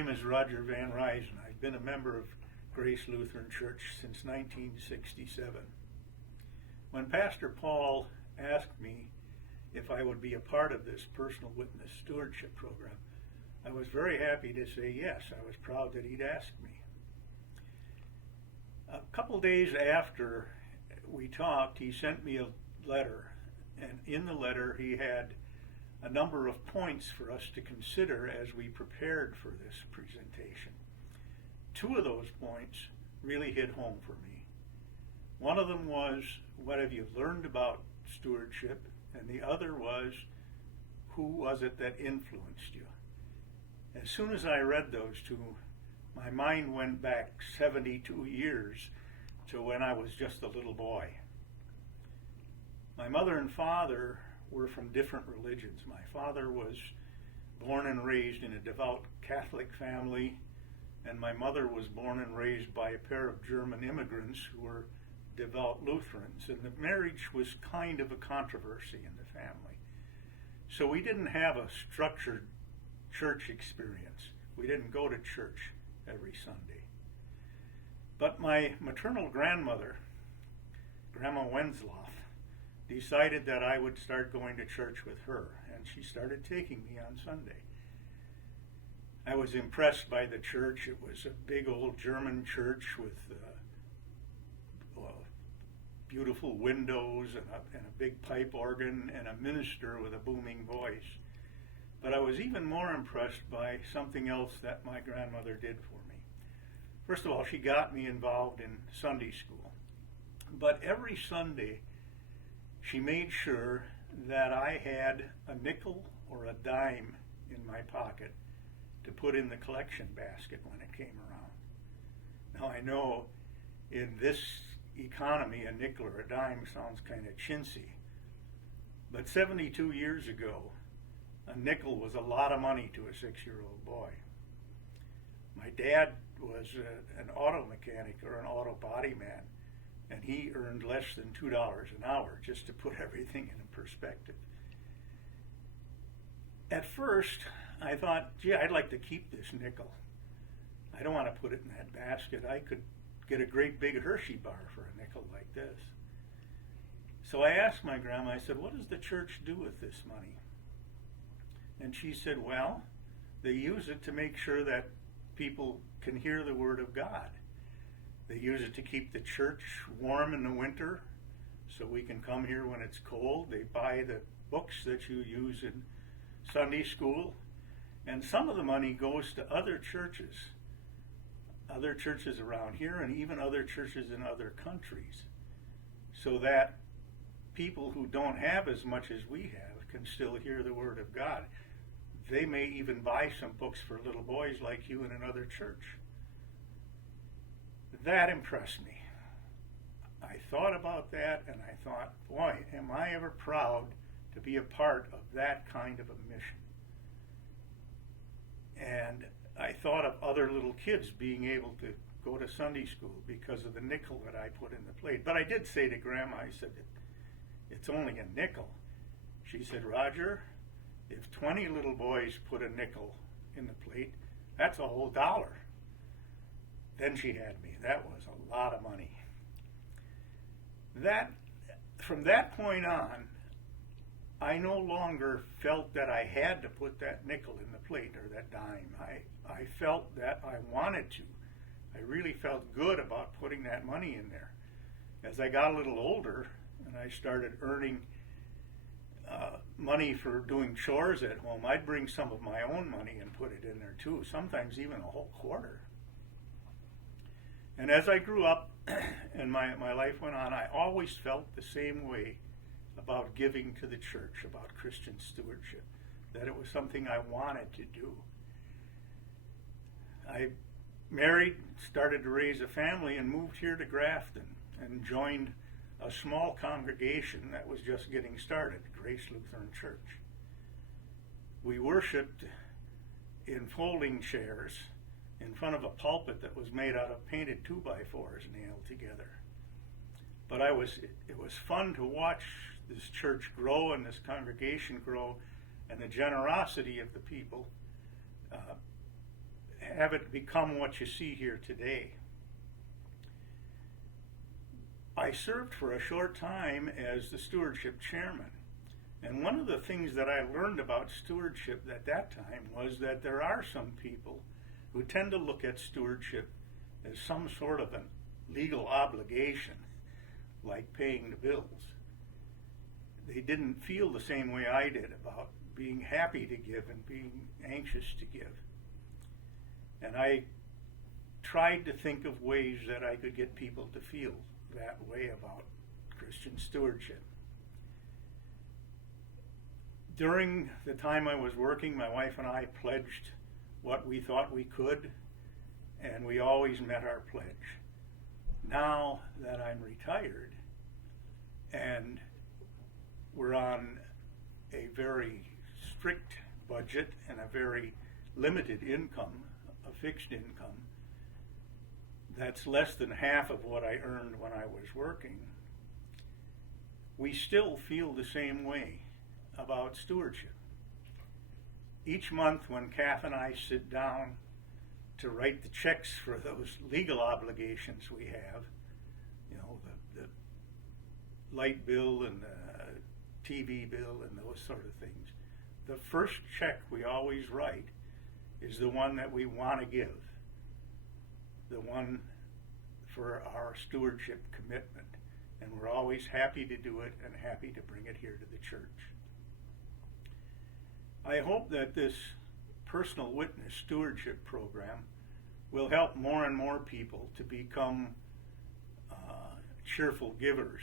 name is Roger VanRyzin. I've been a member of Grace Lutheran Church since 1967. When Pastor Paul asked me if I would be a part of this personal witness stewardship program, I was very happy to say yes. I was proud that he'd asked me. A couple days after we talked, he sent me a letter, and in the letter he had a number of points for us to consider as we prepared for this presentation. Two of those points really hit home for me. One of them was, what have you learned about stewardship? And the other was, who was it that influenced you? As soon as I read those two, my mind went back 72 years to when I was just a little boy. My mother and father were from different religions. My father was born and raised in a devout Catholic family, and my mother was born and raised by a pair of German immigrants who were devout Lutherans, and the marriage was kind of a controversy in the family. So we didn't have a structured church experience. We didn't go to church every Sunday. But my maternal grandmother, Grandma Wenzloff, decided that I would start going to church with her, and she started taking me on Sunday. I was impressed by the church. It was a big old German church with beautiful windows and a big pipe organ and a minister with a booming voice. But I was even more impressed by something else that my grandmother did for me. First of all, she got me involved in Sunday school. But every Sunday, she made sure that I had a nickel or a dime in my pocket to put in the collection basket when it came around. Now I know in this economy a nickel or a dime sounds kind of chintzy, but 72 years ago a nickel was a lot of money to a 6-year-old boy. My dad was an auto mechanic or an auto body man, and he earned less than $2 an hour, just to put everything in perspective. At first, I thought, gee, I'd like to keep this nickel. I don't want to put it in that basket. I could get a great big Hershey bar for a nickel like this. So I asked my grandma, I said, what does the church do with this money? And she said, well, they use it to make sure that people can hear the Word of God. They use it to keep the church warm in the winter so we can come here when it's cold. They buy the books that you use in Sunday school. And some of the money goes to other churches around here and even other churches in other countries, so that people who don't have as much as we have can still hear the Word of God. They may even buy some books for little boys like you in another church. That impressed me. I thought about that and I thought, boy, am I ever proud to be a part of that kind of a mission. And I thought of other little kids being able to go to Sunday school because of the nickel that I put in the plate. But I did say to Grandma, I said, it's only a nickel. She said, Roger, if 20 little boys put a nickel in the plate, that's a whole $1. Then she had me. That was a lot of money. From that point on, I no longer felt that I had to put that nickel in the plate or that dime. I felt that I wanted to. I really felt good about putting that money in there. As I got a little older and I started earning money for doing chores at home, I'd bring some of my own money and put it in there too, sometimes even a whole quarter. And as I grew up and my life went on, I always felt the same way about giving to the church, about Christian stewardship, that it was something I wanted to do. I married, started to raise a family, and moved here to Grafton and joined a small congregation that was just getting started, Grace Lutheran Church. We worshiped in folding chairs in front of a pulpit that was made out of painted 2x4s nailed together. But it was fun to watch this church grow and this congregation grow, and the generosity of the people have it become what you see here today. I served for a short time as the stewardship chairman. And one of the things that I learned about stewardship at that time was that there are some people who tend to look at stewardship as some sort of a legal obligation, like paying the bills. They didn't feel the same way I did about being happy to give and being anxious to give. And I tried to think of ways that I could get people to feel that way about Christian stewardship. During the time I was working, my wife and I pledged what we thought we could, and we always met our pledge. Now that I'm retired and we're on a very strict budget and a very limited income, a fixed income, that's less than half of what I earned when I was working, we still feel the same way about stewardship. Each month when Kath and I sit down to write the checks for those legal obligations we have, you know, the light bill and the TV bill and those sort of things, the first check we always write is the one that we want to give, the one for our stewardship commitment. And we're always happy to do it and happy to bring it here to the church. I hope that this personal witness stewardship program will help more and more people to become cheerful givers,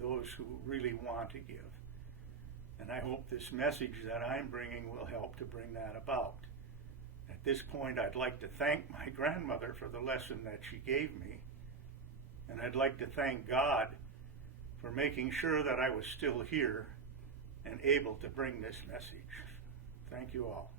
those who really want to give. And I hope this message that I'm bringing will help to bring that about. At this point, I'd like to thank my grandmother for the lesson that she gave me, and I'd like to thank God for making sure that I was still here and able to bring this message. Thank you all.